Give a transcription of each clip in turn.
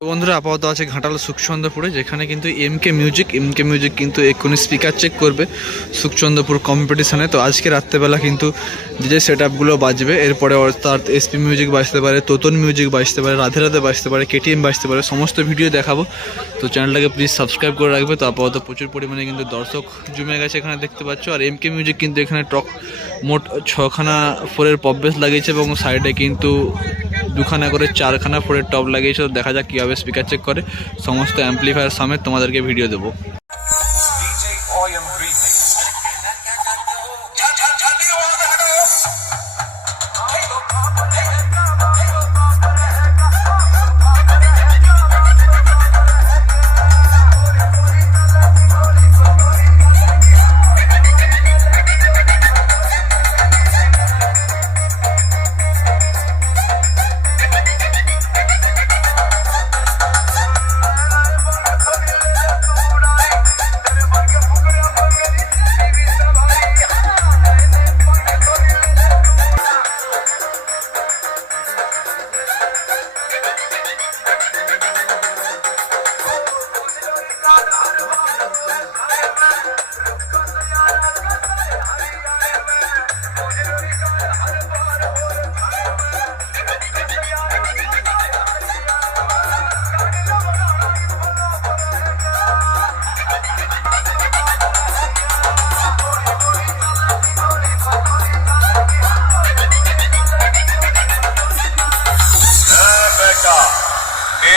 বন্ধুরা আপাতত আছে ঘাটাল সুখচন্দ্রপুরে, যেখানে কিন্তু এমকে মিউজিক কিন্তু এক্ষুনি স্পিকার চেক করবে সুখচন্দ্রপুর কম্পিটিশনে। তো আজকে রাত্রেবেলা কিন্তু যে সেট আপগুলো বাজবে, এরপরে অর্থাৎ এসপি মিউজিক বাজতে পারে, তোতন মিউজিক বাজতে পারে, রাধে রাধে বাজতে পারে, কেটিএম বাজতে পারে, সমস্ত ভিডিও দেখাবো। তো চ্যানেলটাকে প্লিজ সাবস্ক্রাইব করে রাখবে। তো আপাতত প্রচুর পরিমাণে কিন্তু দর্শক জমে গেছে এখানে দেখতে পাচ্ছ। আর এমকে মিউজিক কিন্তু এখানে মোট 6খানা ফোরের পপ বেস লাগিয়েছে এবং সাইডে কিন্তু 2খানা করে 4খানা ফোরের টপ লাগিয়েছে। তো দেখা যাক কীভাবে স্পিকার চেক করে, সমস্ত অ্যাম্পলিফায়ার সমেত তোমাদেরকে ভিডিও দেবো।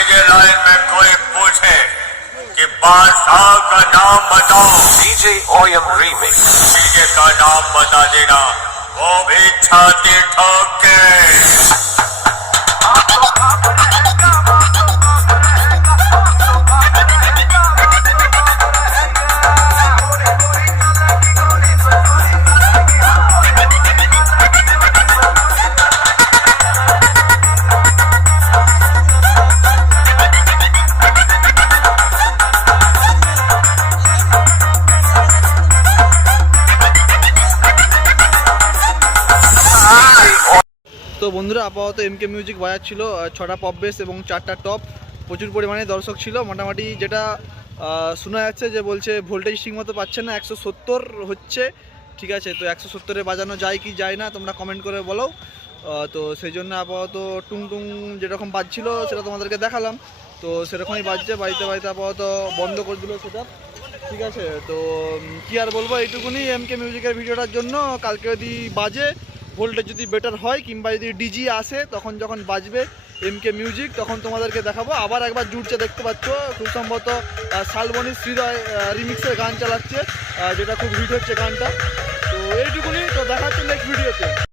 मेरे लाइन में कोई पूछे कि बादशाह का नाम बताओ, डीजे ओएम रीमिक्स डीजे का नाम बता देना, वो भी छाती ठोक के। তো বন্ধুরা আপাতত এমকে মিউজিক বাজাচ্ছিল 6টা পপ বেস এবং 4টা টপ। প্রচুর পরিমাণে দর্শক ছিল, মোটামুটি যেটা শোনা যাচ্ছে যে বলছে ভোল্টেজ ঠিক মতো পাচ্ছে না, 170 হচ্ছে। ঠিক আছে, তো 170-এ বাজানো যায় কি যায় না তোমরা কমেন্ট করে বলো। তো সেই জন্য আপাতত টুং টুং যেরকম বাজছিল সেটা তোমাদেরকে দেখালাম। তো সেরকমই বাজছে, বাড়িতে আপাতত বন্ধ করে দিল সেটা। ঠিক আছে, তো কি আর বলবো, এইটুকুনি এমকে মিউজিকের ভিডিওটার জন্য। কালকে যদি বাজে, ভোল্টেজ যদি বেটার হয় কিংবা যদি ডিজি আসে, তখন যখন বাজবে এমকে মিউজিক তখন তোমাদেরকে দেখাবো। আবার একবার জুড়ছে দেখতে পাচ্ছ, খুব সম্ভবত শালবনী শ্রীদয় রিমিক্সের গান চালাচ্ছে, যেটা খুব হিট হচ্ছে গানটা। তো এইটুকুনি, তো দেখাচ্ছে নেক্সট ভিডিওতে।